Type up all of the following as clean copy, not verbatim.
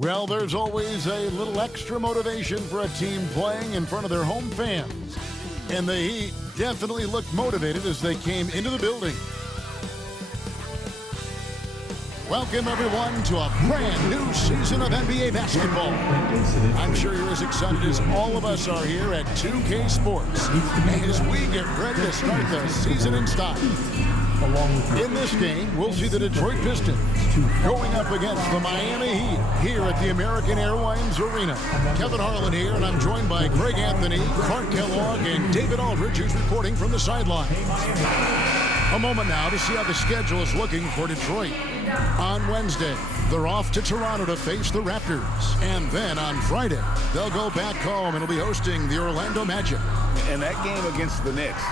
Well, there's always a little extra motivation for a team playing in front of their home fans. And the Heat definitely looked motivated as they came into the building. Welcome, everyone, to a brand new season of NBA basketball. I'm sure you're as excited as all of us are here at 2K Sports as we get ready to start the season in style. In this game, we'll see the Detroit Pistons going up against the Miami Heat here at the American Airlines Arena. Kevin Harlan here, and I'm joined by Greg Anthony, Clark Kellogg, and David Aldridge, who's reporting from the sideline. A moment now to see how the schedule is looking for Detroit. On Wednesday, they're off to Toronto to face the Raptors. And then on Friday, they'll go back home and will be hosting the Orlando Magic. And that game against the Knicks,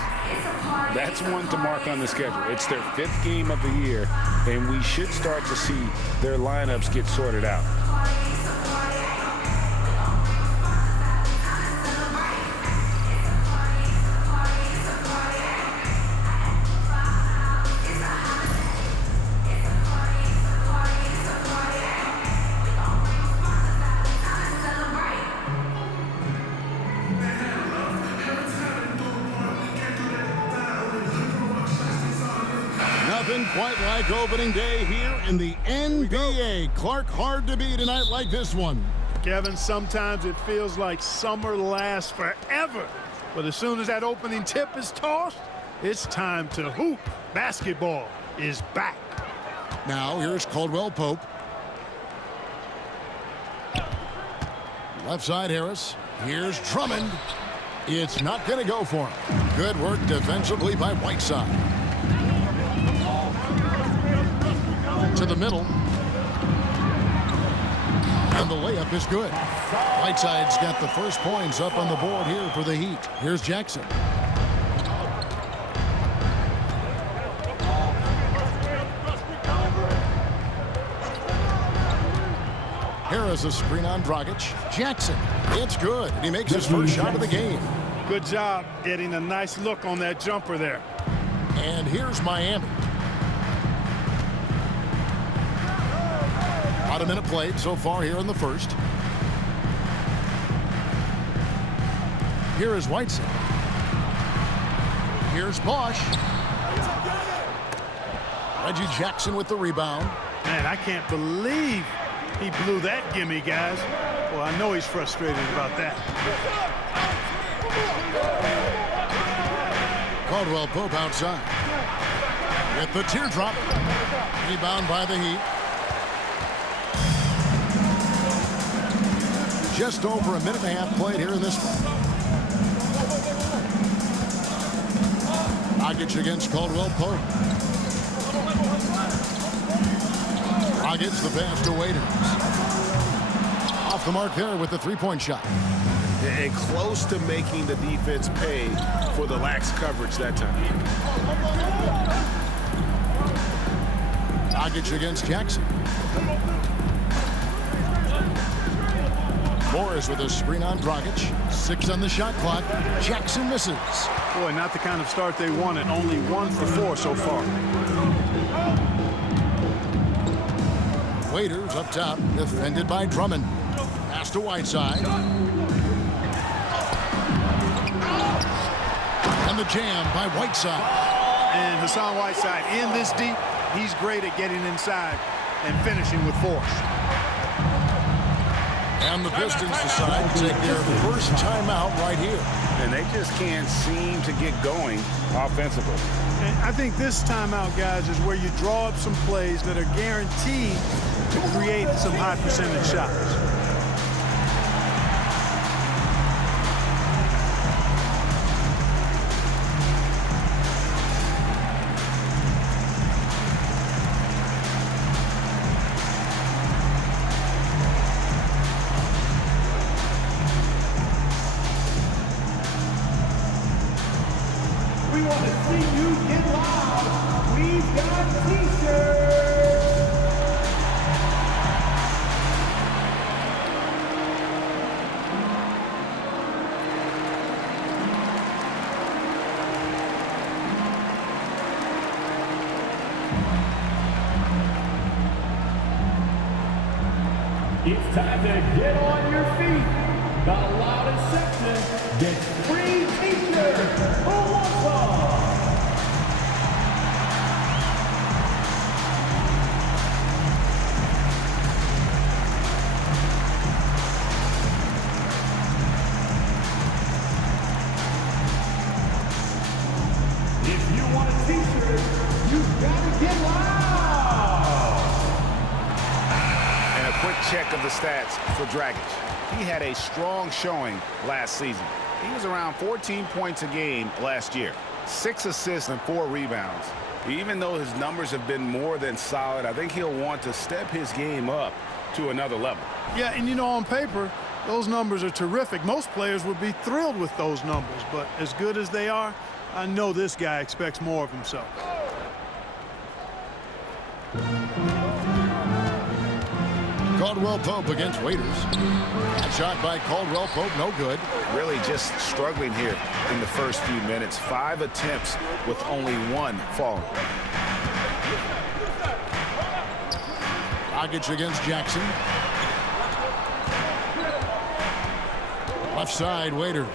that's one to mark on the schedule. It's their 5th game of the year, and we should start to see their lineups get sorted out. Nothing quite like opening day here in the NBA. Clark, hard to beat a night like this one. Kevin, sometimes it feels like summer lasts forever. But as soon as that opening tip is tossed, it's time to hoop. Basketball is back. Now here's Caldwell Pope. Left side Harris. Here's Drummond. It's not going to go for him. Good work defensively by Whiteside. To the middle. And the layup is good. Whiteside's got the first points up on the board here for the Heat. Here's Jackson. Harris a screen on Dragic. Jackson. It's good. And he makes his first shot of the game. Good job getting a nice look on that jumper there. And here's Miami. About a minute played so far here in the first. Here is Whiteside. Here's Bosch. Reggie Jackson with the rebound. Man, I can't believe he blew that gimme, guys. Well, I know he's frustrated about that. Caldwell Pope outside. With the teardrop. Rebound by the Heat. Just over a minute and a half played here in this one. Dragic against Caldwell Pope. Dragic the pass to Waiters. Off the mark there with the three-point shot. And close to making the defense pay for the lax coverage that time. Dragic against Jackson. Morris with a screen on Dragic. 6 on the shot clock. Jackson misses. Boy, not the kind of start they wanted. Only 1 for 4 so far. Waiters up top, defended by Drummond. Pass to Whiteside. And the jam by Whiteside. And Hassan Whiteside in this deep, he's great at getting inside and finishing with force. And the Pistons decide to take their first timeout right here. And they just can't seem to get going offensively. And I think this timeout, guys, is where you draw up some plays that are guaranteed to create some high percentage shots. We want to see you get loud. We've got t-shirts. It's time to get on your feet. The loudest section gets free t-shirts. Who wants some? If you want a t-shirt, you've got to get loud. And a quick check of the stats for Dragic. He had a strong showing last season. He was around 14 points a game last year, 6 assists and 4 rebounds. Even though his numbers have been more than solid, I think he'll want to step his game up to another level. Yeah, and you know, on paper, those numbers are terrific. Most players would be thrilled with those numbers, but as good as they are, I know this guy expects more of himself. Caldwell Pope against Waiters. That shot by Caldwell Pope, no good. Really just struggling here in the first few minutes. 5 attempts with only 1 falling. Dragic against Jackson. Left side, Waiters.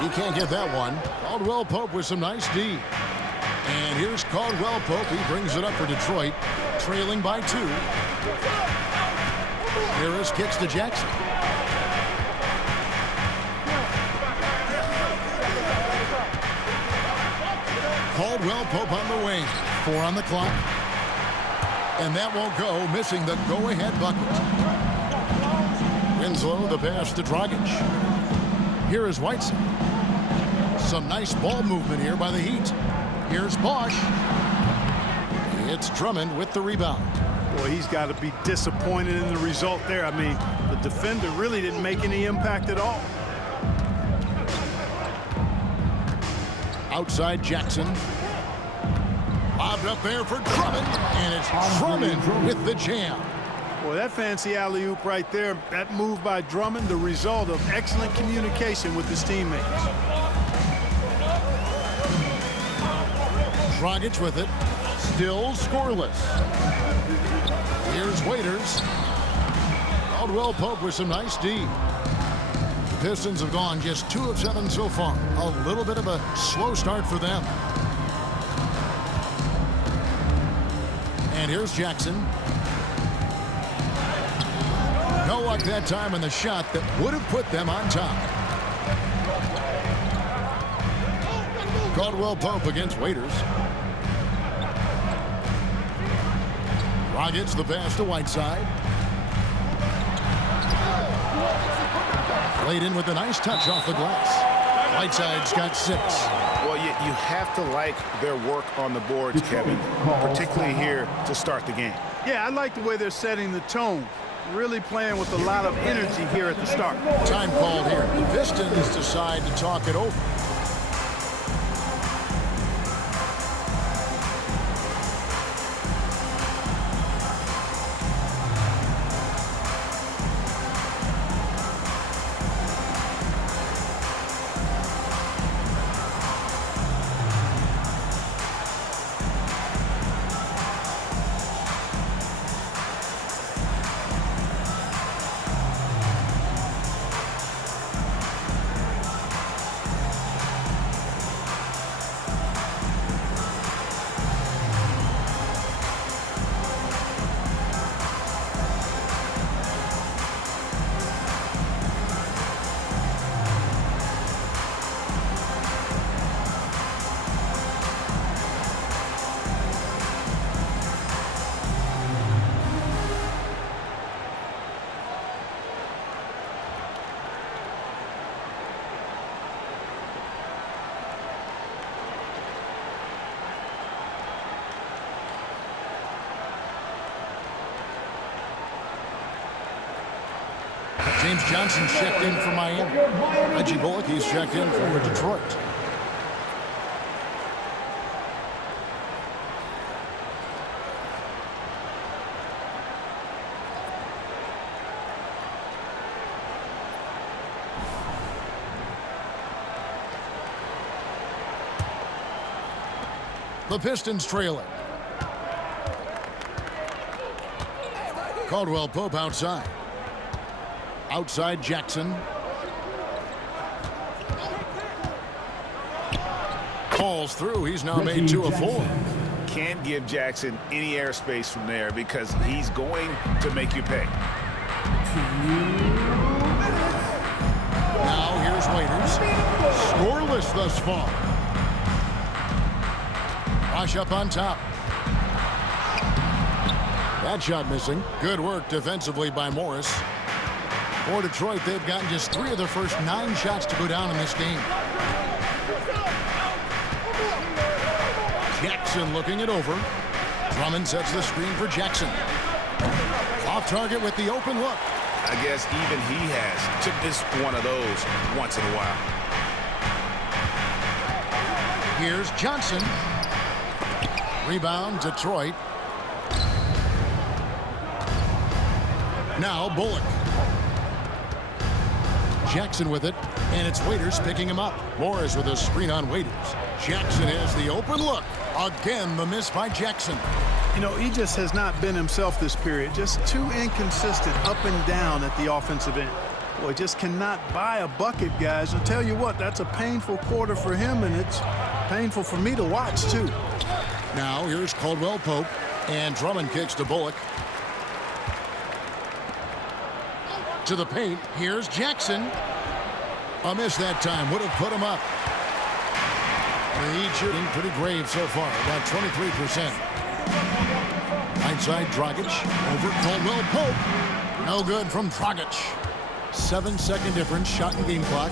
He can't get that one. Caldwell Pope with some nice D. And here's Caldwell Pope. He brings it up for Detroit, trailing by 2. Harris kicks to Jackson. Caldwell Pope on the wing. 4 on the clock. And that won't go, missing the go-ahead bucket. Winslow, the pass to Dragic. Here is Whiteside. Some nice ball movement here by the Heat. Here's Bosch. It's Drummond with the rebound. Boy, he's got to be disappointed in the result there. I mean, the defender really didn't make any impact at all. Outside Jackson. Lobbed up there for Drummond. And it's Drummond with the jam. Boy, that fancy alley-oop right there, that move by Drummond, the result of excellent communication with his teammates. Dragic with it. Still scoreless. Here's Waiters. Caldwell Pope with some nice D. The Pistons have gone just 2 of 7 so far. A little bit of a slow start for them. And here's Jackson. No luck that time in the shot that would have put them on top. Caldwell Pope against Waiters. Dragic the pass to Whiteside. Played in with a nice touch off the glass. Whiteside's got 6. Well, you have to like their work on the boards, Kevin, particularly here to start the game. Yeah, I like the way they're setting the tone. Really playing with a lot of energy here at the start. Time called here. The Pistons decide to talk it over. James Johnson's checked in for Miami. Reggie Bullock, he's checked in for Detroit. The Pistons trailing. Caldwell Pope outside. Outside Jackson. Falls through. He's now made 2 of 4. Can't give Jackson any airspace from there because he's going to make you pay. Now here's Waiters. Scoreless thus far. Rush up on top. That shot missing. Good work defensively by Morris. For Detroit, they've gotten just 3 of their first 9 shots to go down in this game. Jackson looking it over. Drummond sets the screen for Jackson. Off target with the open look. I guess even he has to miss one of those once in a while. Here's Johnson. Rebound, Detroit. Now Bullock. Jackson with it, and it's Waiters picking him up. Morris with a screen on Waiters. Jackson has the open look. Again, the miss by Jackson. You know, he just has not been himself this period. Just too inconsistent up and down at the offensive end. Boy, just cannot buy a bucket, guys. I'll tell you what, that's a painful quarter for him, and it's painful for me to watch, too. Now, here's Caldwell Pope, and Drummond kicks to Bullock. To the paint, here's Jackson. A miss that time, would have put him up. The Heat shooting pretty grave so far, about 23%. Right side, Dragic, over Caldwell Pope. No good from Dragic. 7-second difference, shot and game clock.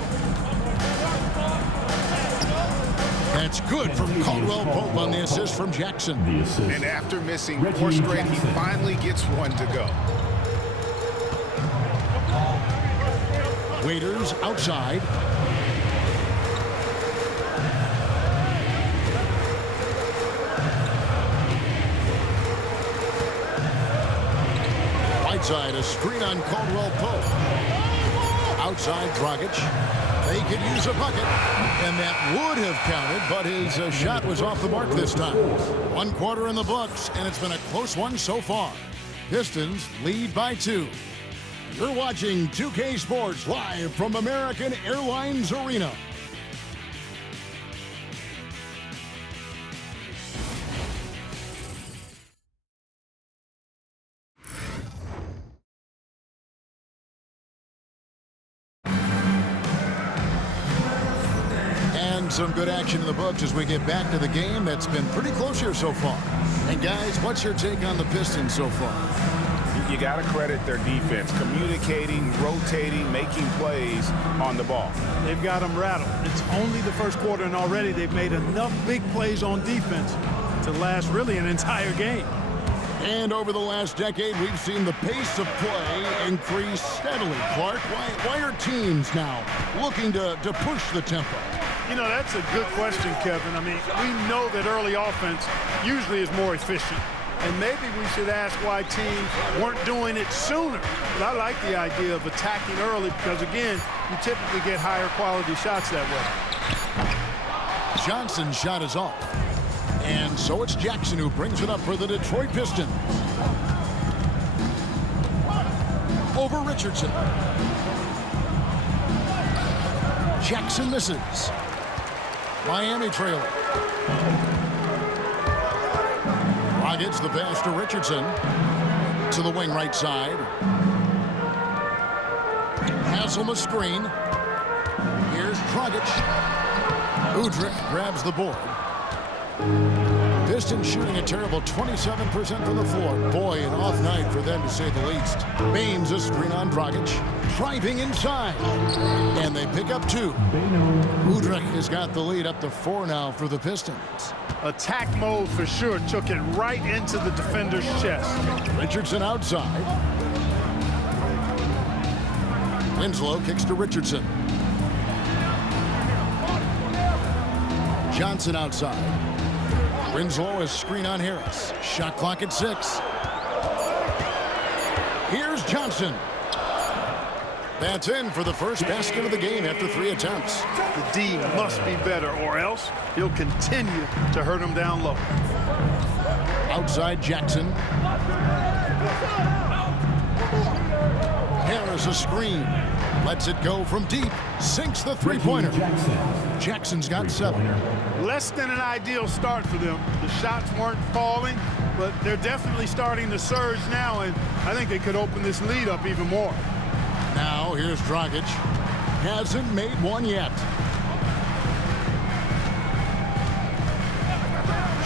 That's good from Caldwell Pope on the assist from Jackson. And after missing 4 straight, he finally gets one to go. Waiters outside. Right side, a screen on Caldwell Pope. Outside, Dragic. They could use a bucket, and that would have counted, but his shot was off the mark this time. 1 quarter in the books, and it's been a close one so far. Pistons lead by 2. You're watching 2K Sports live from American Airlines Arena. And some good action in the books as we get back to the game that's been pretty close here so far. And guys, what's your take on the Pistons so far? You got to credit their defense, communicating, rotating, making plays on the ball. They've got them rattled. It's only the first quarter, and already they've made enough big plays on defense to last really an entire game. And over the last decade, we've seen the pace of play increase steadily. Clark, why are teams now looking to push the tempo? You know, that's a good question, Kevin. I mean, we know that early offense usually is more efficient. And maybe we should ask why teams weren't doing it sooner. But I like the idea of attacking early because, again, you typically get higher quality shots that way. Johnson's shot is off. And so it's Jackson who brings it up for the Detroit Pistons. Over Richardson. Jackson misses. Miami trailer. Gets the pass to Richardson. To the wing right side. Hasselma screen. Here's Dragic. Udrih grabs the board. Pistons shooting a terrible 27% from the floor. Boy, an off night for them to say the least. Baines a screen on Dragic. Driving inside. And they pick up 2. Udrih has got the lead up to 4 now for the Pistons. Attack mode for sure. Took it right into the defender's chest. Richardson outside. Winslow kicks to Richardson. Johnson outside. Winslow is screen on Harris. Shot clock at 6. Here's Johnson. That's in for the first basket of the game after 3 attempts. The D must be better, or else he'll continue to hurt him down low. Outside Jackson. Harris a screen. Lets it go from deep. Sinks the three-pointer. Jackson's got 7. Less than an ideal start for them. The shots weren't falling, but they're definitely starting to surge now, and I think they could open this lead up even more. Now here's Dragic. Hasn't made one yet.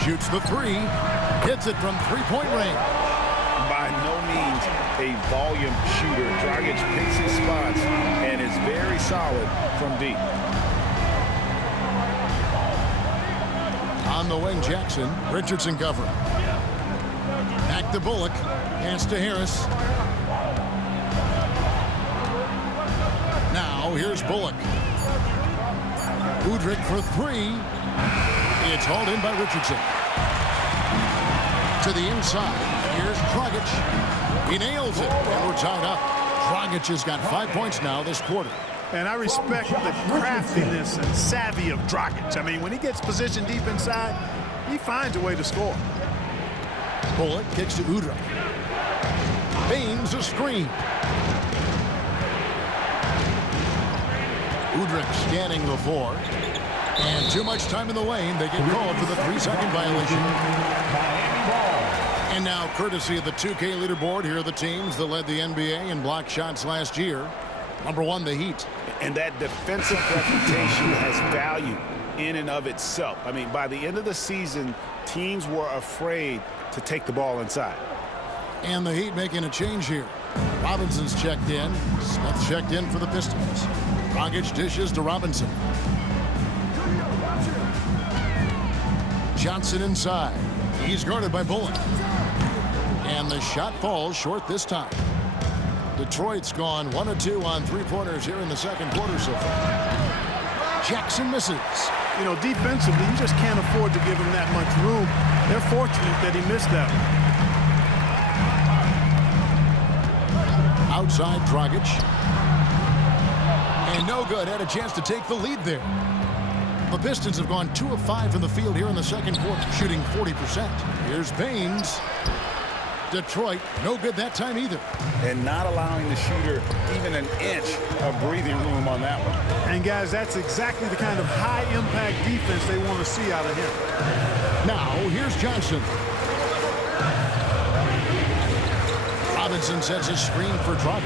Shoots the 3. Hits it from three-point range. By no means a volume shooter. Dragic picks his spots and is very solid from deep. On the wing, Jackson. Richardson covering. Back to Bullock. Pass to Harris. Now here's Bullock. Udrih for 3. It's hauled in by Richardson. To the inside. Here's Dragic. He nails it, and we're tied up. Dragic has got 5 points now this quarter. And I respect the craftiness and savvy of Dragic. I mean, when he gets positioned deep inside, he finds a way to score. Bullock kicks to Udrih. Baines a screen. Udrih scanning the floor. And too much time in the lane. They get called for the 3-second violation. And now, courtesy of the 2K leaderboard, here are the teams that led the NBA in block shots last year. Number 1, the Heat. And that defensive reputation has value in and of itself. I mean, by the end of the season, teams were afraid to take the ball inside. And the Heat making a change here. Robinson's checked in. Smith checked in for the Pistons. Dragic dishes to Robinson. Johnson inside. He's guarded by Bullock. And the shot falls short this time. Detroit's gone 1 of 2 on three-pointers here in the second quarter so far. Jackson misses. You know, defensively, you just can't afford to give him that much room. They're fortunate that he missed that one. Outside Dragic. And no good. Had a chance to take the lead there. The Pistons have gone 2 of 5 from the field here in the second quarter, shooting 40%. Here's Baines. Detroit, no good that time either. And not allowing the shooter even an inch of breathing room on that one. And, guys, that's exactly the kind of high-impact defense they want to see out of him. Now, here's Johnson. Robinson sets a screen for Dragic.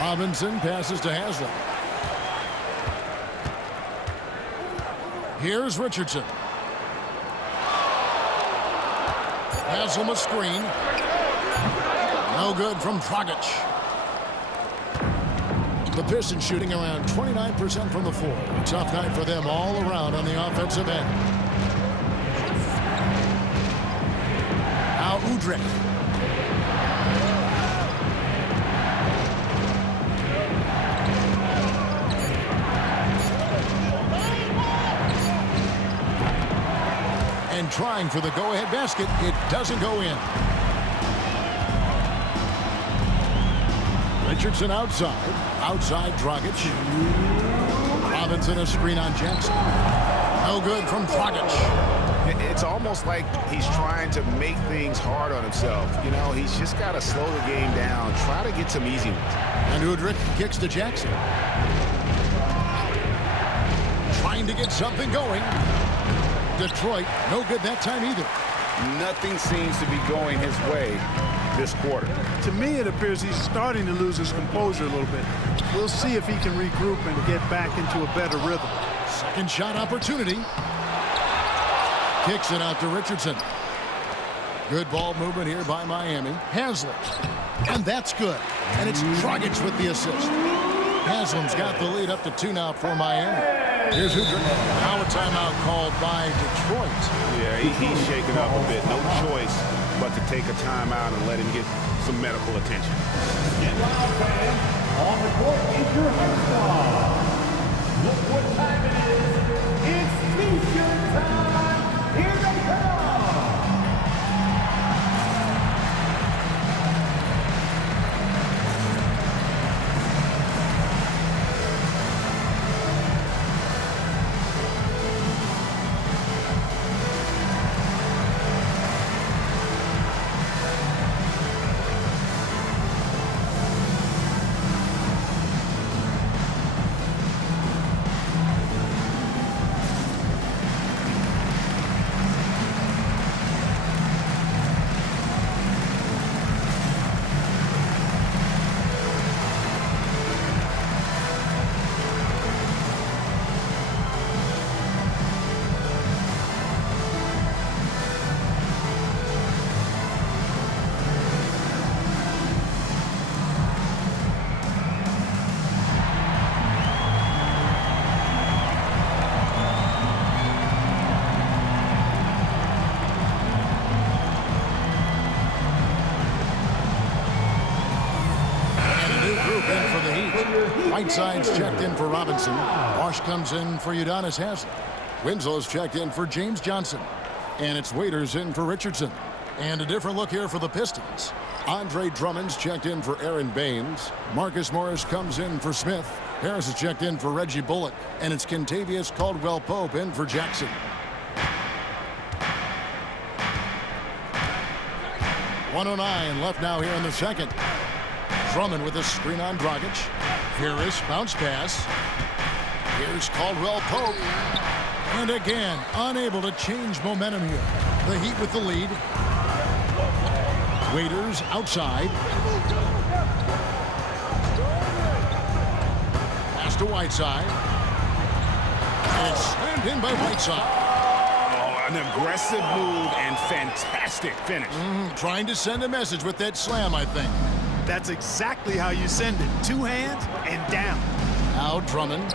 Robinson passes to Haslam. Here's Richardson. Haslam a screen. No good from Dragic. The Pistons shooting around 29% from the floor. A tough night for them all around on the offensive end. Now Udrih. And trying for the go-ahead basket. It doesn't go in. Richardson outside. Outside Dragic. Robinson a screen on Jackson. No good from Dragic. It's almost like he's trying to make things hard on himself. You know, he's just got to slow the game down. Try to get some easy ones. And Udrih kicks to Jackson. Trying to get something going. Detroit, no good that time either. Nothing seems to be going his way this quarter. To me, it appears he's starting to lose his composure a little bit. We'll see if he can regroup and get back into a better rhythm. Second shot opportunity. Kicks it out to Richardson. Good ball movement here by Miami. Haslam. And that's good. And it's Dragic with the assist. Haslam's got the lead up to 2 now for Miami. Here's Udrih. Now a timeout called by Detroit. Yeah, he's shaking up a bit. No choice but to take a timeout and let him get some medical attention. Get loud, fans. On the court is your host squad. Look what time it is. It's T-shirt time. Here they come. Whiteside's checked in for Robinson. Marsh comes in for Udonis Haslem. Winslow's checked in for James Johnson. And it's Waiters in for Richardson. And a different look here for the Pistons. Andre Drummond's checked in for Aaron Baines. Marcus Morris comes in for Smith. Harris is checked in for Reggie Bullock. And it's Kentavious Caldwell-Pope in for Jackson. .109 left now here in the second. Drummond with a screen on Dragic. Harris, bounce pass. Here's Caldwell-Pope. And again, unable to change momentum here. The Heat with the lead. Waiters outside. Pass to Whiteside. And it's slammed in by Whiteside. An aggressive move and fantastic finish. Trying to send a message with that slam, I think. That's exactly how you send it. Two hands and down. Now Drummond.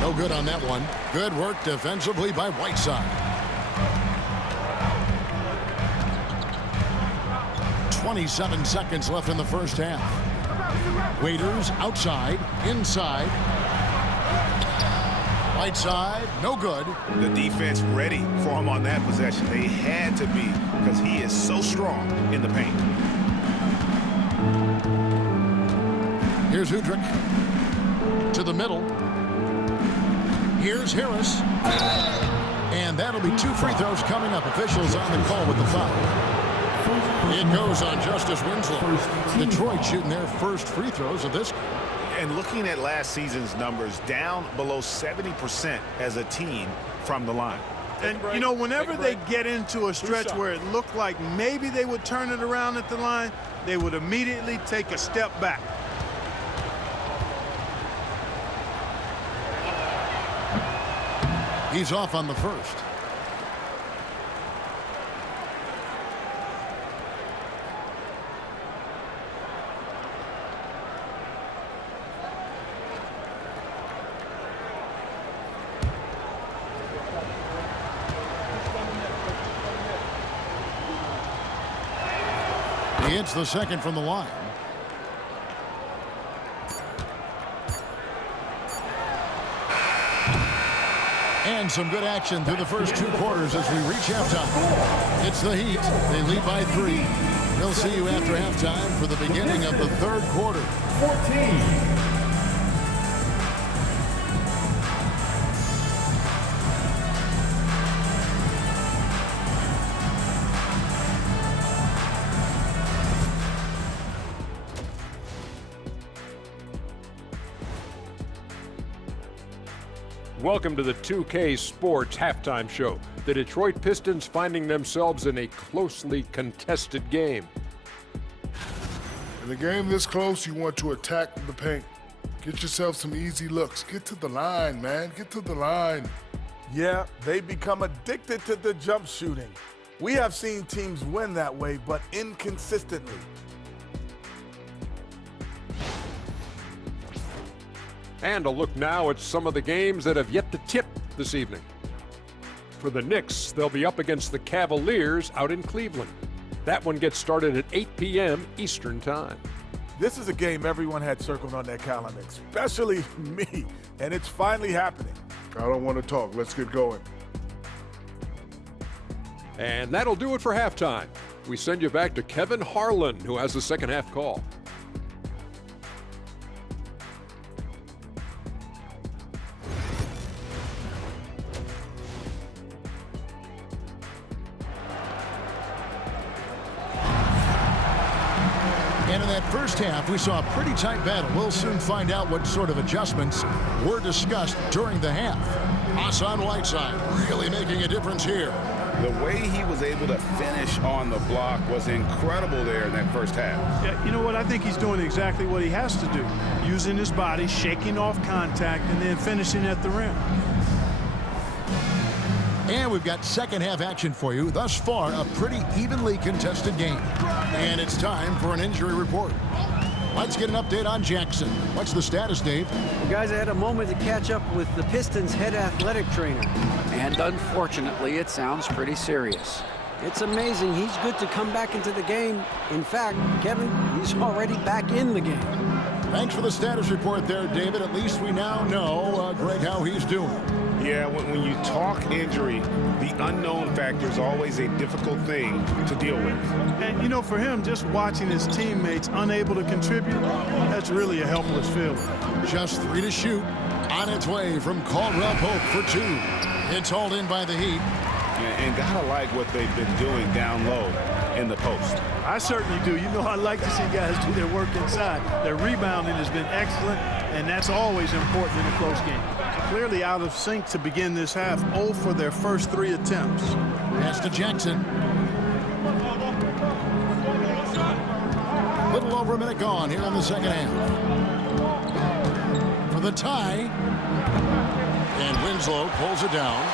No good on that one. Good work defensively by Whiteside. 27 seconds left in the first half. Waiters outside, inside. Whiteside, no good. The defense ready for him on that possession. They had to be because he is so strong in the paint. Here's Udrich to the middle. Here's Harris. And that'll be 2 free throws coming up. Officials on the call with the foul. It goes on Justice Winslow. Detroit shooting their first free throws of this game. And looking at last season's numbers, down below 70% as a team from the line. And, you know, whenever they get into a stretch where it looked like maybe they would turn it around at the line, they would immediately take a step back. He's off on the first. He hits the second from the line. And some good action through the first 2 quarters as we reach halftime. It's the Heat. They lead by 3. We'll see you after halftime for the beginning of the third quarter. 14. Welcome to the 2K Sports Halftime Show. The Detroit Pistons finding themselves in a closely contested game. In a game this close, you want to attack the paint. Get yourself some easy looks. Get to the line, man. Get to the line. Yeah, they become addicted to the jump shooting. We have seen teams win that way, but inconsistently. And a look now at some of the games that have yet to tip this evening. For the Knicks, they'll be up against the Cavaliers out in Cleveland. That one gets started at 8 p.m. Eastern Time. This is a game everyone had circled on their calendar, especially me, and it's finally happening. I don't want to talk. Let's get going. And that'll do it for halftime. We send you back to Kevin Harlan, who has the second half call. And in that first half, we saw a pretty tight battle. We'll soon find out what sort of adjustments were discussed during the half. Hassan Whiteside really making a difference here. The way he was able to finish on the block was incredible there in that first half. Yeah, you know what? I think he's doing exactly what he has to do. Using his body, shaking off contact, and then finishing at the rim. And we've got second half action for you. Thus far, a pretty evenly contested game. And it's time for an injury report. Let's get an update on Jackson. What's the status, Dave? Well, guys, I had a moment to catch up with the Pistons' head athletic trainer. And unfortunately, it sounds pretty serious. It's amazing he's good to come back into the game. In fact, Kevin, he's already back in the game. Thanks for the status report there, David. At least we now know, Greg, how he's doing. Yeah, when you talk injury, the unknown factor is always a difficult thing to deal with. And, you know, for him, just watching his teammates unable to contribute, that's really a helpless feeling. Just 3 to shoot. On its way from Caldwell Pope for 2. It's hauled in by the Heat. And gotta like what they've been doing down low in the post. I certainly do. You know, I like to see guys do their work inside. Their rebounding has been excellent, and that's always important in a close game. Clearly out of sync to begin this half. 0 for their first 3 attempts. Pass to Jackson. Little over a minute gone here in the second half. For the tie. And Winslow pulls it down.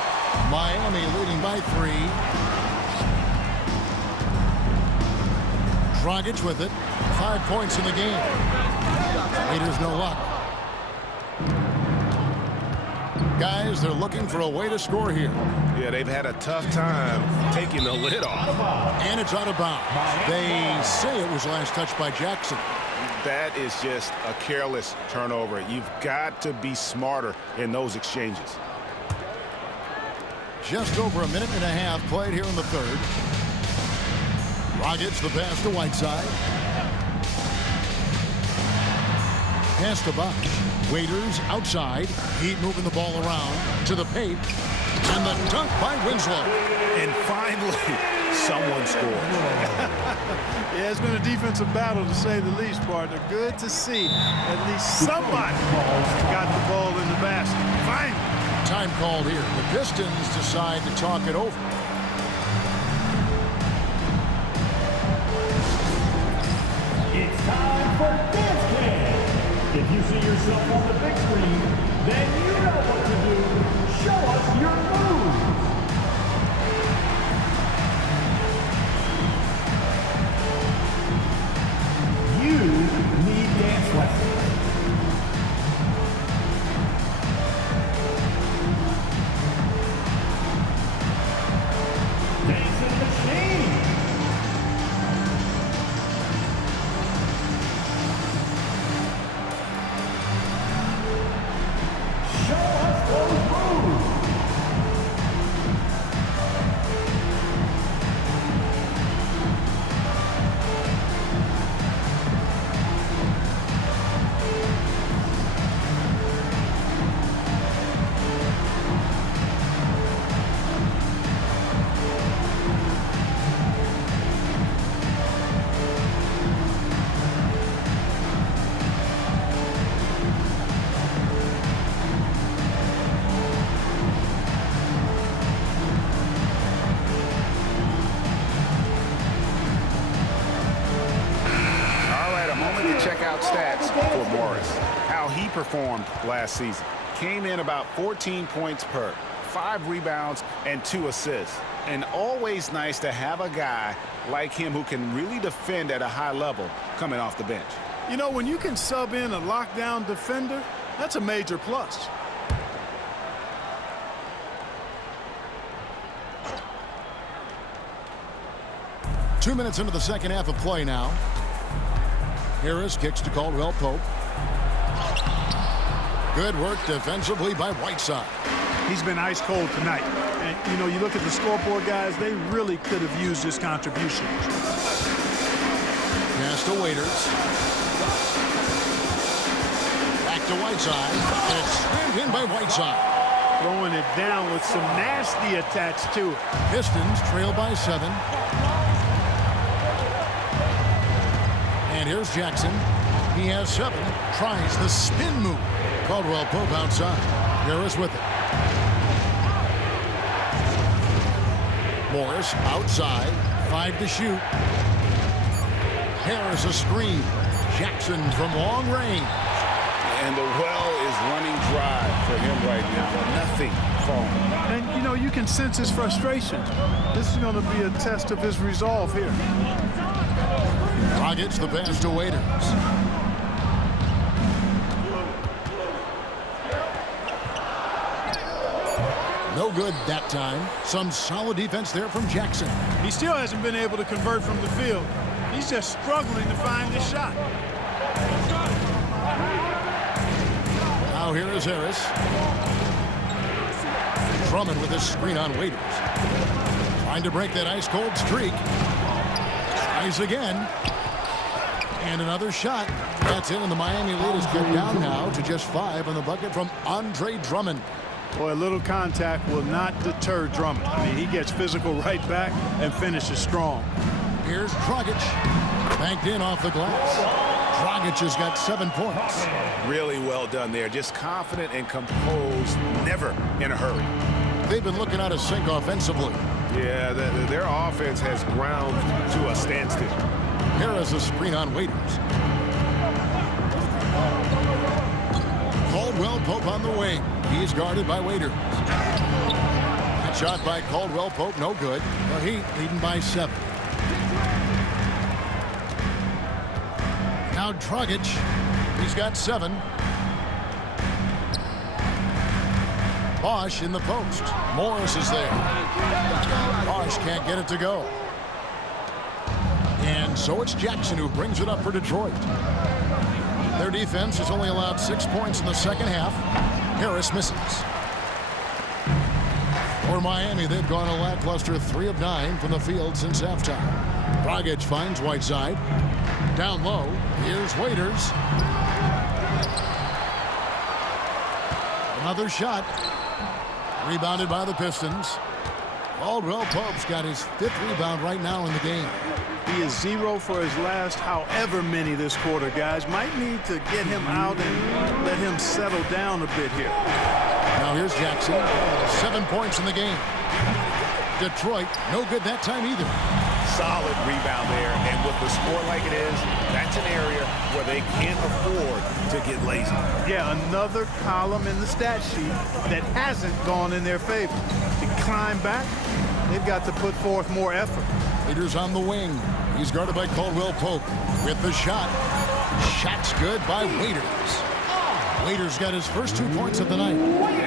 Miami leading by 3. Dragic with it. 5 points in the game. Raiders no luck. Guys, they're looking for a way to score here. Yeah, they've had a tough time taking the lid off. And it's out of bounds. They say it was last touched by Jackson. That is just a careless turnover. You've got to be smarter in those exchanges. Just over a minute and a half played here in the third. Rockets the pass to Whiteside. Pass to Bosch. Waiters outside. Heat moving the ball around to the paint. And the dunk by Winslow. And finally, someone scored. Yeah, it's been a defensive battle, to say the least, partner. Good to see at least somebody got the ball in the basket. Finally. Time called here. The Pistons decide to talk it over. It's time for Dance Cam. If you see yourself on the big screen, then you know what to do. Show us your moves. You need dance lessons. Dancing Machine. Show us those moves. Check out stats for Morris. How he performed last season. Came in about 14 points per, 5 rebounds, and 2 assists. And always nice to have a guy like him who can really defend at a high level coming off the bench. You know, when you can sub in a lockdown defender, that's a major plus. Two minutes into the second half of play now. Harris kicks to Caldwell Pope. Good work defensively by Whiteside. He's been ice cold tonight. And, you know, you look at the scoreboard, guys, they really could have used his contribution. Pass to Waiters. Back to Whiteside. And it's slammed in by Whiteside. Throwing it down with some nasty attached to it. Pistons trail by 7. And here's Jackson. He has 7. Tries the spin move. Caldwell Pope outside. Harris with it. Morris outside. 5 to shoot. Harris a screen. Jackson from long range. And the well is running dry for him right now. Nothing falling. And, you know, you can sense his frustration. This is going to be a test of his resolve here. Rockets the pass to Waiters. No good that time. Some solid defense there from Jackson. He still hasn't been able to convert from the field. He's just struggling to find his shot. Now here is Harris. Drummond with his screen on Waiters. Trying to break that ice-cold streak. Tries again. And another shot. That's in, and the Miami lead is cut down now to just 5 on the bucket from Andre Drummond. Boy, a little contact will not deter Drummond. I mean, he gets physical right back and finishes strong. Here's Dragic. Banked in off the glass. Dragic has got 7 points. Really well done there. Just confident and composed, never in a hurry. They've been looking out of sync offensively. Yeah, their offense has ground to a standstill. Here is a screen on Waiters. Caldwell Pope on the wing. He's guarded by Waiters. That shot by Caldwell Pope, no good. The Heat leading by 7. Now Dragic. He's got 7. Bosch in the post. Morris is there. Bosch can't get it to go. And so it's Jackson who brings it up for Detroit. Their defense has only allowed 6 points in the second half. Harris misses. For Miami, they've gone a lackluster 3 of 9 from the field since halftime. Dragic finds Whiteside. Down low, here's Waiters. Another shot. Rebounded by the Pistons. Caldwell Pope's got his 5th rebound right now in the game. He is 0 for his last however many this quarter, guys. Might need to get him out and let him settle down a bit here. Now here's Jackson. 7 points in the game. Detroit, no good that time either. Solid rebound there, and with the score like it is, that's an area where they can't afford to get lazy. Yeah, another column in the stat sheet that hasn't gone in their favor. To climb back, they've got to put forth more effort. Waiters on the wing. He's guarded by Caldwell Pope with the shot. Shot's good by Waiters. Waiters got his first 2 points of the night.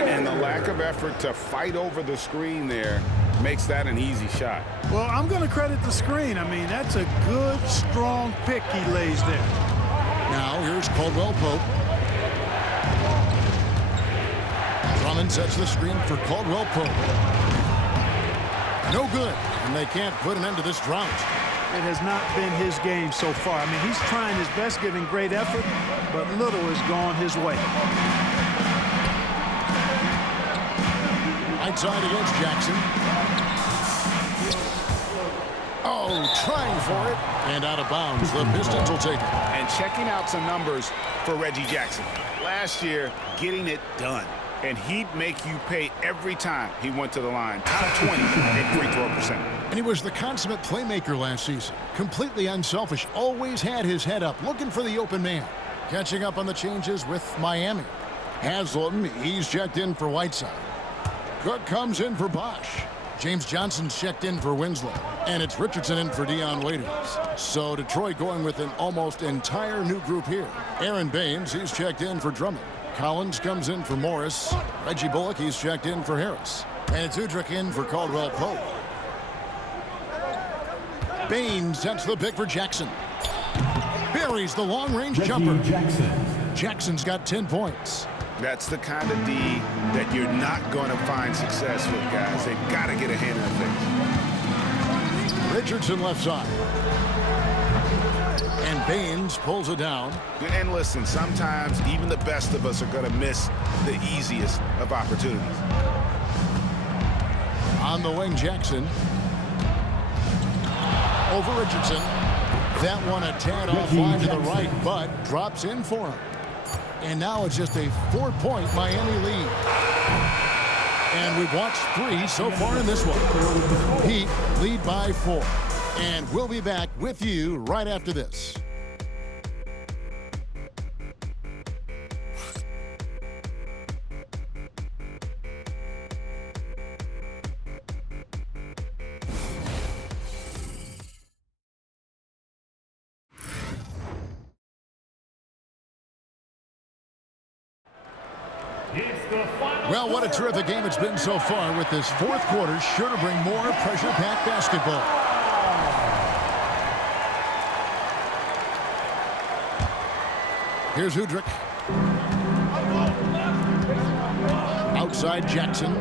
And the lack of effort to fight over the screen there makes that an easy shot. Well, I'm going to credit the screen. I mean, that's a good, strong pick he lays there. Now here's Caldwell Pope. Drummond sets the screen for Caldwell Pope. No good, and they can't put an end to this drought. It has not been his game so far. I mean, he's trying his best, giving great effort, but little has gone his way. Outside against Jackson. Oh, trying for it. And out of bounds. The Pistons will take it. And checking out some numbers for Reggie Jackson. Last year, getting it done. And he'd make you pay every time he went to the line. Top 20 in free throw percentage. And he was the consummate playmaker last season. Completely unselfish. Always had his head up, looking for the open man. Catching up on the changes with Miami. Haslem, he's checked in for Whiteside. Cook comes in for Bosch. James Johnson's checked in for Winslow. And it's Richardson in for Dion Waiters. So Detroit going with an almost entire new group here. Aaron Baines, he's checked in for Drummond. Collins comes in for Morris. Reggie Bullock, he's checked in for Harris. And it's Udrich in for Caldwell Pope. Baines sets the pick for Jackson. Buries the long-range jumper. Jackson's got 10 points. That's the kind of D that you're not going to find success with, guys. They've got to get a hand in the face. Richardson left side. And Baines pulls it down. And listen, sometimes even the best of us are going to miss the easiest of opportunities. On the wing, Jackson. Over Richardson. That one a tad offline to the right, but drops in for him. And now it's just a 4-point Miami lead. And we've watched 3 so far in this one. Heat lead by 4. And we'll be back with you right after this. Well, what a terrific game it's been so far, with this fourth quarter sure to bring more pressure-packed basketball. Here's Udrich. Outside Jackson.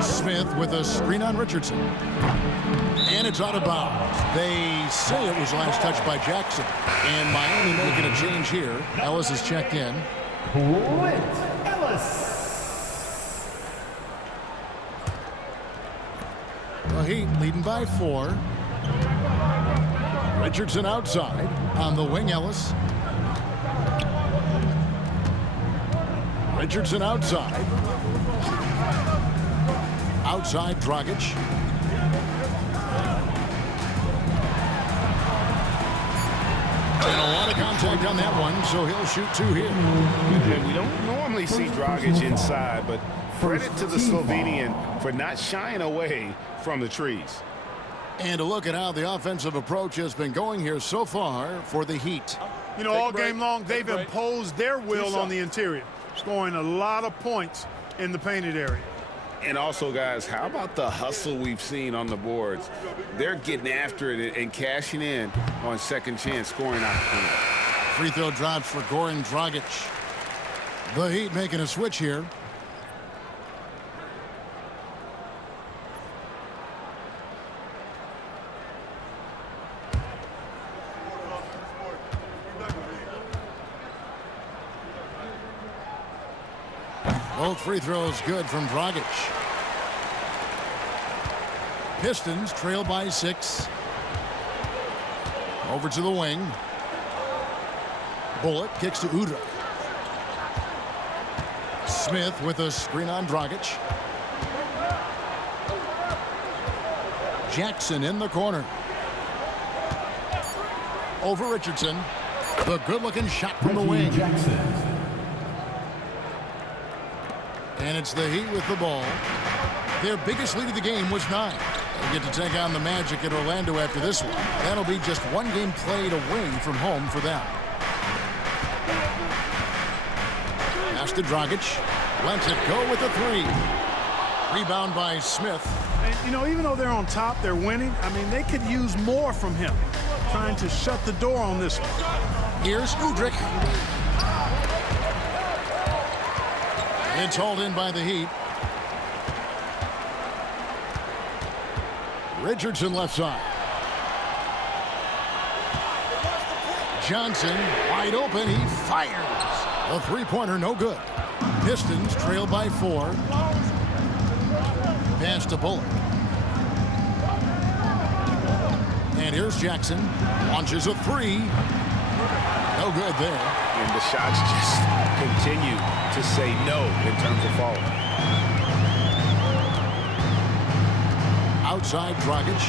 Smith with a screen on Richardson. And it's out of bounds. They say it was last touched by Jackson. And Miami making a change here. Ellis is checked in. Clint Ellis. The Heat leading by 4. Richardson outside. On the wing, Ellis. Richardson outside. Outside, Dragic. And a lot of contact on that one, so he'll shoot 2 here. And we don't normally see Dragic inside, but credit to the Slovenian for not shying away from the trees. And a look at how the offensive approach has been going here so far for the Heat. You know, all game long, they've imposed their will on the interior, scoring a lot of points in the painted area. And also, guys, how about the hustle we've seen on the boards? They're getting after it and cashing in on second chance scoring opportunity. Free throw drops for Goran Dragic. The Heat making a switch here. Both free throws good from Dragic. Pistons trail by 6. Over to the wing. Bullock kicks to Udrich. Smith with a screen on Dragic. Jackson in the corner. Over Richardson. The good-looking shot from the wing. And it's the Heat with the ball. Their biggest lead of the game was 9. They get to take on the Magic at Orlando after this one. That'll be just 1 game played away from home for them. Pass to Dragic. Lets it go with a 3. Rebound by Smith. And, you know, even though they're on top, they're winning. I mean, they could use more from him. Trying to shut the door on this one. Here's Udrich. It's hauled in by the Heat. Richardson left side. Johnson wide open. He fires. A 3-pointer, no good. Pistons trail by 4. Pass to Bullock. And here's Jackson. Launches a 3. No good there. And the shots just continue to say no in terms of falling. Outside Dragic.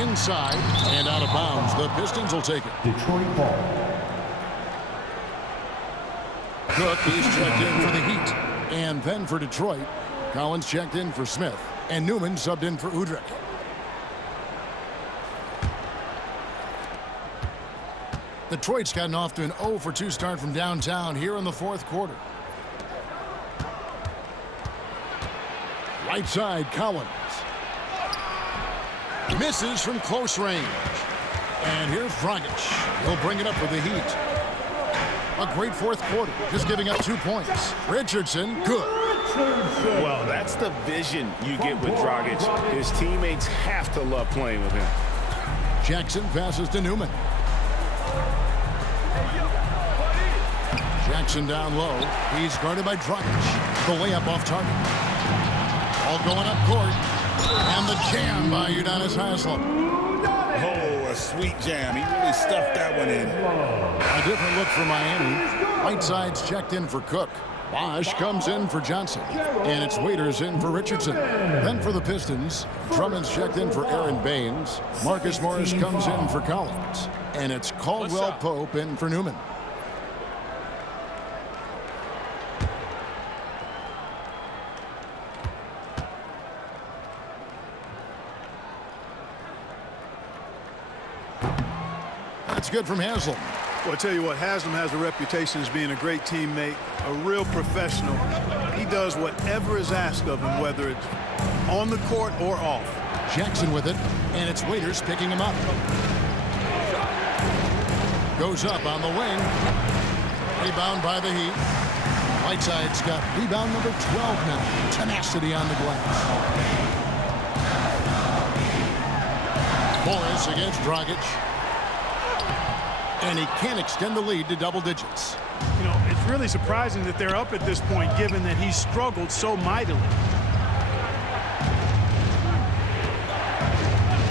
Inside and out of bounds. The Pistons will take it. Detroit ball. Cook is checked in for the Heat. And then for Detroit, Collins checked in for Smith. And Newman subbed in for Udrich. Detroit's gotten off to an 0-for-2 start from downtown here in the 4th quarter. Right side, Collins. Misses from close range. And here's Dragic. He'll bring it up for the Heat. A great 4th quarter, just giving up 2 points. Richardson, good. Well, that's the vision you get with Dragic. His teammates have to love playing with him. Jackson passes to Newman. Jackson down low. He's guarded by Dragic. The layup off target. All going up court. And the jam by Udonis Haslem. Oh, a sweet jam. He really stuffed that one in. A different look for Miami. Right side's checked in for Cook. Bosch comes in for Johnson. And it's Waiters in for Richardson. Then for the Pistons, Drummond's checked in for Aaron Baines. Marcus Morris comes in for Collins. And it's Caldwell Pope in for Newman. That's good from Haslem. Well, I tell you what, Haslem has a reputation as being a great teammate, a real professional. He does whatever is asked of him, whether it's on the court or off. Jackson with it, and it's Waiters picking him up. Goes up on the wing. Rebound by the Heat. Whiteside's got rebound number 12 now. Tenacity on the glass. Morris against Dragic. And he can't extend the lead to double digits. You know, it's really surprising that they're up at this point, given that he struggled so mightily.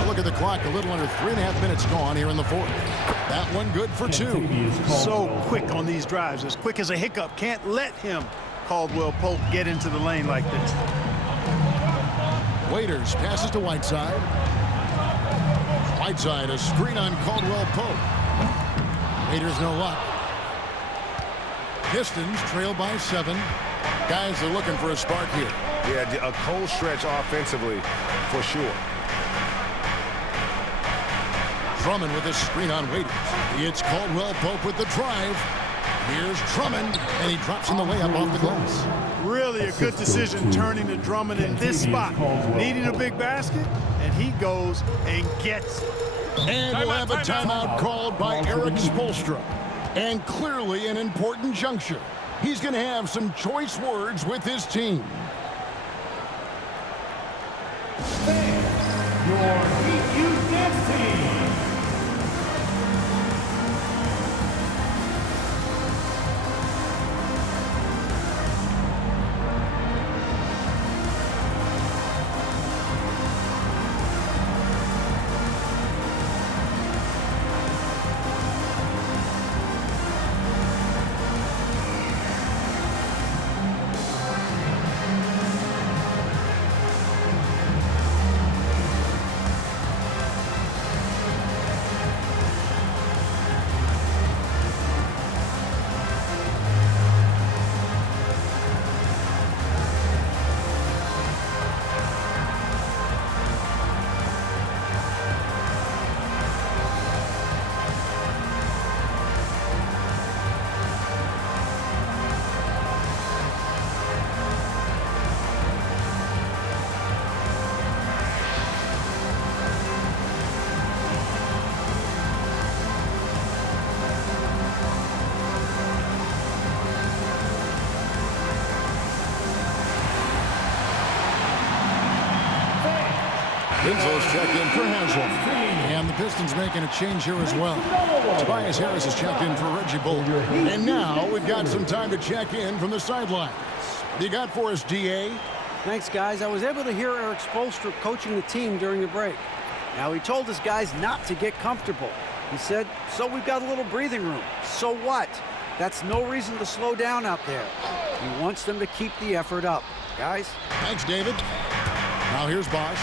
Look at the clock, a little under 3.5 minutes gone here in the fourth. That one good for 2. So quick on these drives, as quick as a hiccup. Can't let him, Caldwell Pope, get into the lane like this. Waiters passes to Whiteside. Whiteside, a screen on Caldwell Pope. Waiters no luck. Pistons trail by 7. Guys are looking for a spark here. Yeah, a cold stretch offensively for sure. Drummond with a screen on Waiters. It's Caldwell Pope with the drive. Here's Drummond, and he drops in the layup off the glass. Really a good decision turning to Drummond in this spot. Needing a big basket, and he goes and gets it. And we'll have a timeout called by Eric Spoelstra. And clearly an important juncture. He's going to have some choice words with his team. Your Heat Youth Dance Team. Winslows checked in for Haslam. And the Pistons making a change here as well. Tobias Harris has checked in for Reggie Bullock. And now we've got some time to check in from the sidelines. What do you got for us, DA? Thanks, guys. I was able to hear Eric Spoelstra coaching the team during the break. Now, he told his guys not to get comfortable. He said, so we've got a little breathing room. So what? That's no reason to slow down out there. He wants them to keep the effort up. Guys? Thanks, David. Now here's Bosch.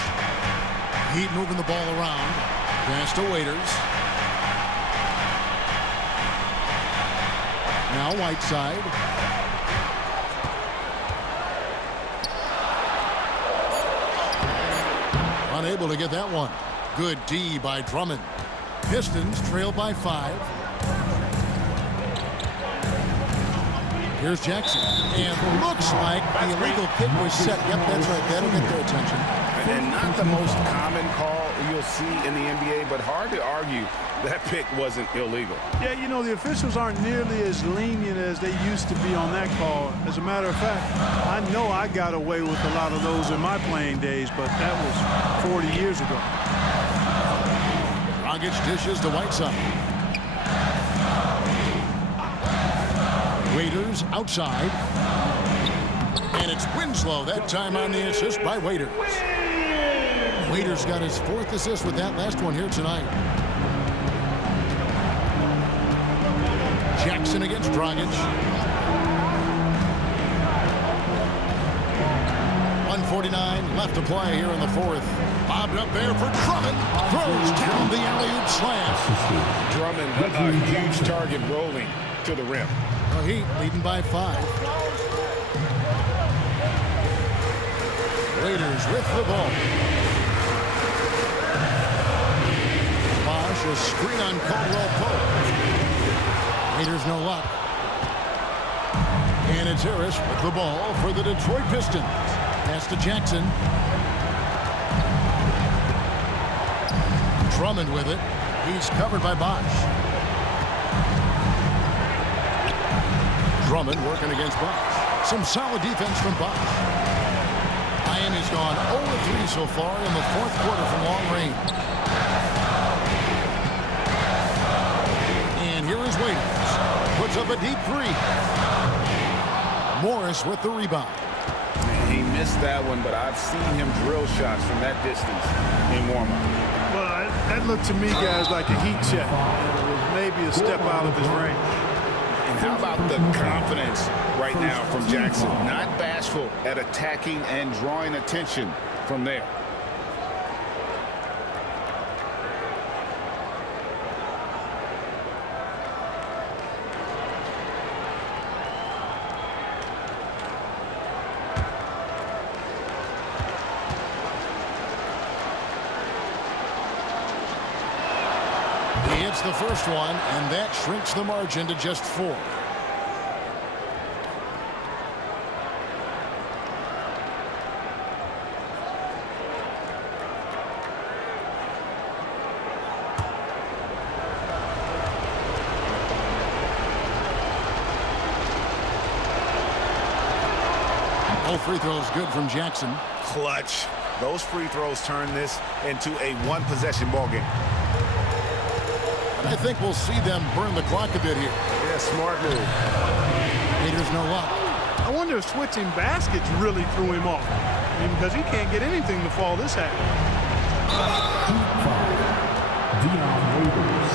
Heat moving the ball around. Pass to Waiters. Now Whiteside. Unable to get that one. Good D by Drummond. Pistons trail by 5. Here's Jackson. And looks like the illegal kick was set. Yep, that's right. That'll get their attention. And not the most common call you'll see in the NBA, but hard to argue that pick wasn't illegal. Yeah, you know, the officials aren't nearly as lenient as they used to be on that call. As a matter of fact, I know I got away with a lot of those in my playing days, but that was 40 years ago. Dragic dishes to Whiteside. Waiters outside. And it's Winslow that time on the assist by Waiters. Waiters got his 4th assist with that last one here tonight. Jackson against Dragic. 1:49 left to play here in the 4th. Bobbed up there for Drummond. Throws down the alley-oop slam. Drummond, a huge target rolling to the rim. The Heat leading by 5. Waiters with the ball. Bosch, a screen on Caldwell Pope. Waiters no luck. And it's Harris with the ball for the Detroit Pistons. Pass to Jackson. Drummond with it. He's covered by Bosch. Drummond working against Bosch. Some solid defense from Bosch. Miami's gone 0-3 so far in the fourth quarter from long range. And here is Waiters. Puts up a deep three. Morris with the rebound. He missed that one, but I've seen him drill shots from that distance in warm-up. Well, that looked to me, guys, like a heat check. It was maybe a step out of his range. And how about the confidence right now from Jackson? Not bashful at attacking and drawing attention from there. He hits the first one, and that shrinks the margin to just 4. All free throws good from Jackson. Clutch. Those free throws turn this into a one-possession ball game. I think we'll see them burn the clock a bit here. Yeah, smart move. Raiders no luck. I wonder if switching baskets really threw him off. I mean, because he can't get anything to fall this happy. Dion Waiters.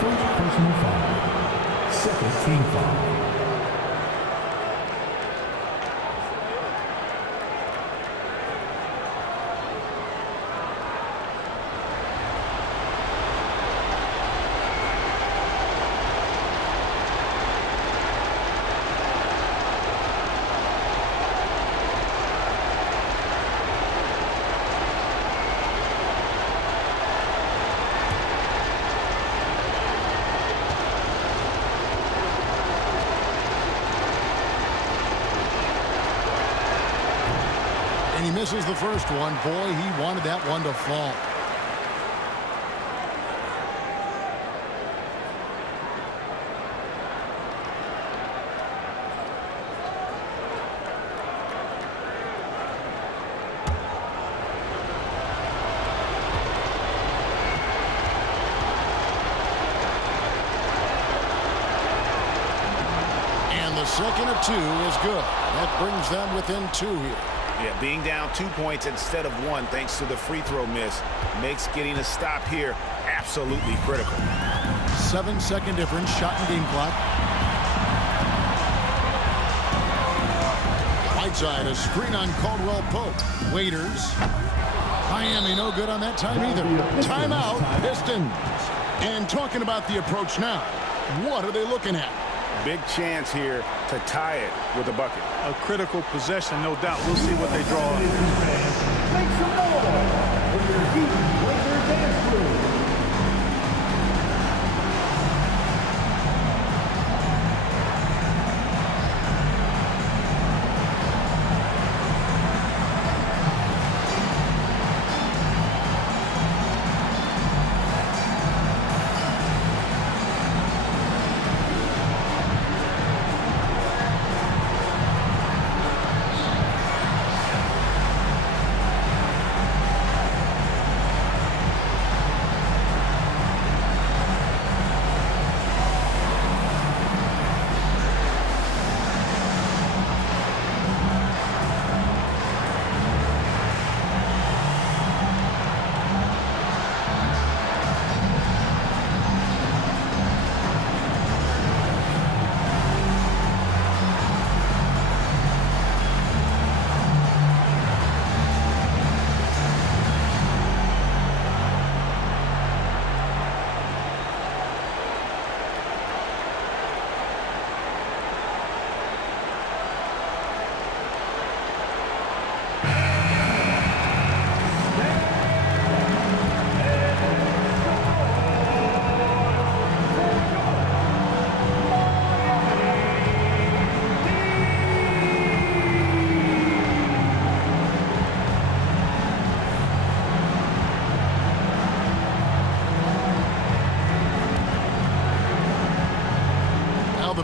First personal foul. Second team foul. And he misses the first one. Boy, he wanted that one to fall. And the second of 2 is good. That brings them within 2 here. Yeah, being down 2 points instead of 1 thanks to the free throw miss makes getting a stop here absolutely critical. 7-second difference, shot and game clock. Whiteside, a screen on Caldwell Pope. Waiters. Miami no good on that time either. Timeout, Pistons. And talking about the approach now, what are they looking at? Big chance here to tie it with a bucket. A critical possession, no doubt. We'll see what they draw up. Make some noise for your Heat Lakers dance crew.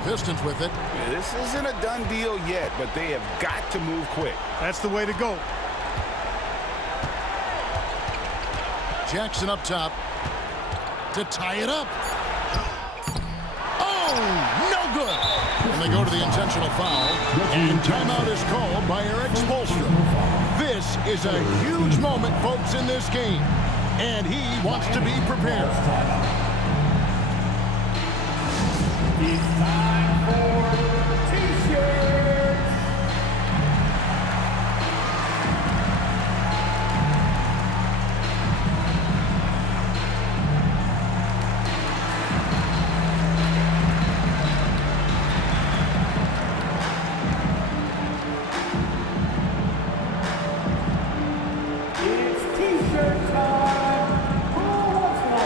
Pistons with it. This isn't a done deal yet, but they have got to move quick. That's the way to go. Jackson up top to tie it up. Oh, no good. And they go to the intentional foul. And timeout is called by Eric Spoelstra. This is a huge moment, folks, in this game. And he wants to be prepared. It's time for T-shirts. It's T-shirt time. Who wants one? It's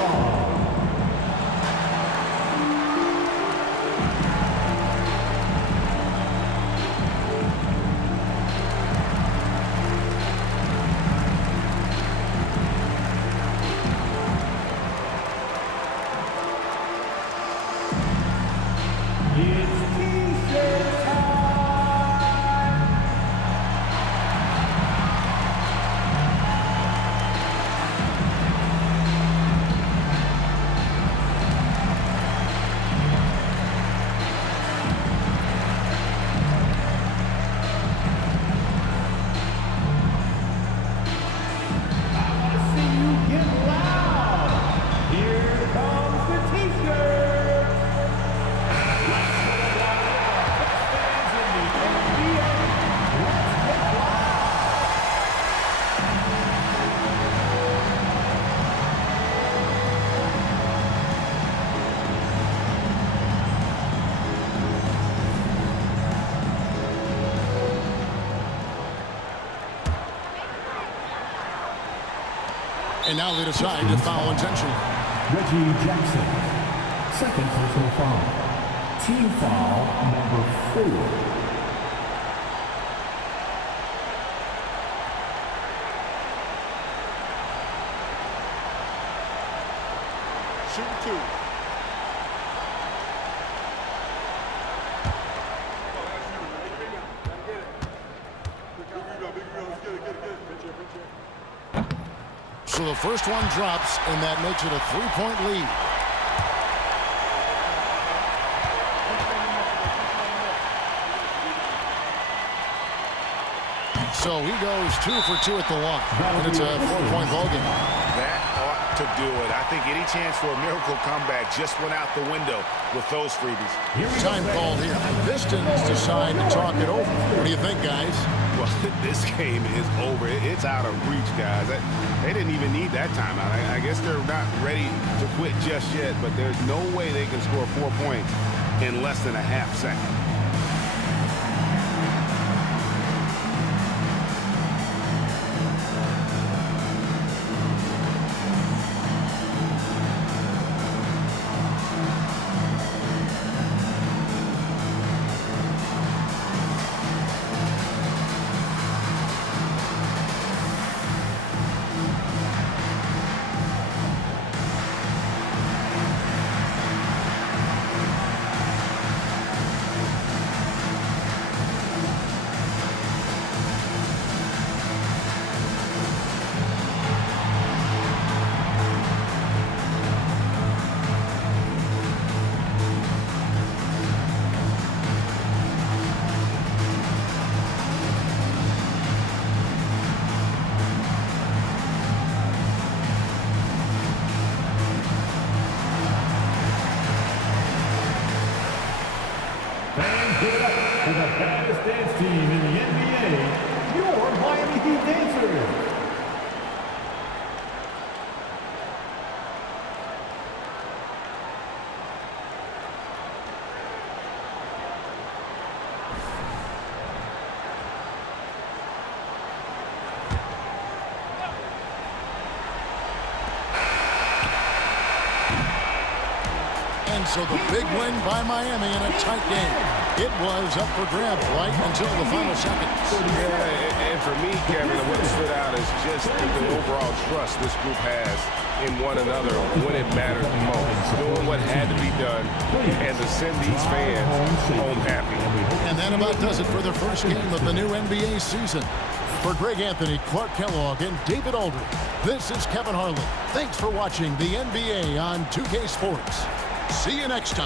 T-shirt time. I want to see you get loud. Here comes the T-shirt. Let's celebrate our best fans in the NBA. Let's get loud. And now they decide to foul intentionally. Reggie Jackson, second personal foul. Team foul number 4. Shoot 2. So the first one drops, and that makes it a 3-point lead. So he goes 2 for 2 at the line, and it's a 4-point ball game. That ought to do it. I think any chance for a miracle comeback just went out the window with those freebies. Time called here. Pistons decide to talk it over. What do you think, guys? Well, this game is over. It's out of reach, guys. They didn't even need that timeout. I guess they're not ready to quit just yet, but there's no way they can score 4 points in less than a half second. Give it up for the baddest dance team in the NBA, your Miami Heat Dancers. And so the big win by Miami in a tight game. It was up for grabs right until the final seconds. Yeah, and For me, Kevin, what stood out is just the overall trust this group has in one another when it mattered the most. Doing what had to be done and to send these fans home happy. And that about does it for the first game of the new NBA season. For Greg Anthony, Clark Kellogg, and David Aldridge, this is Kevin Harlan. Thanks for watching the NBA on 2K Sports. See you next time.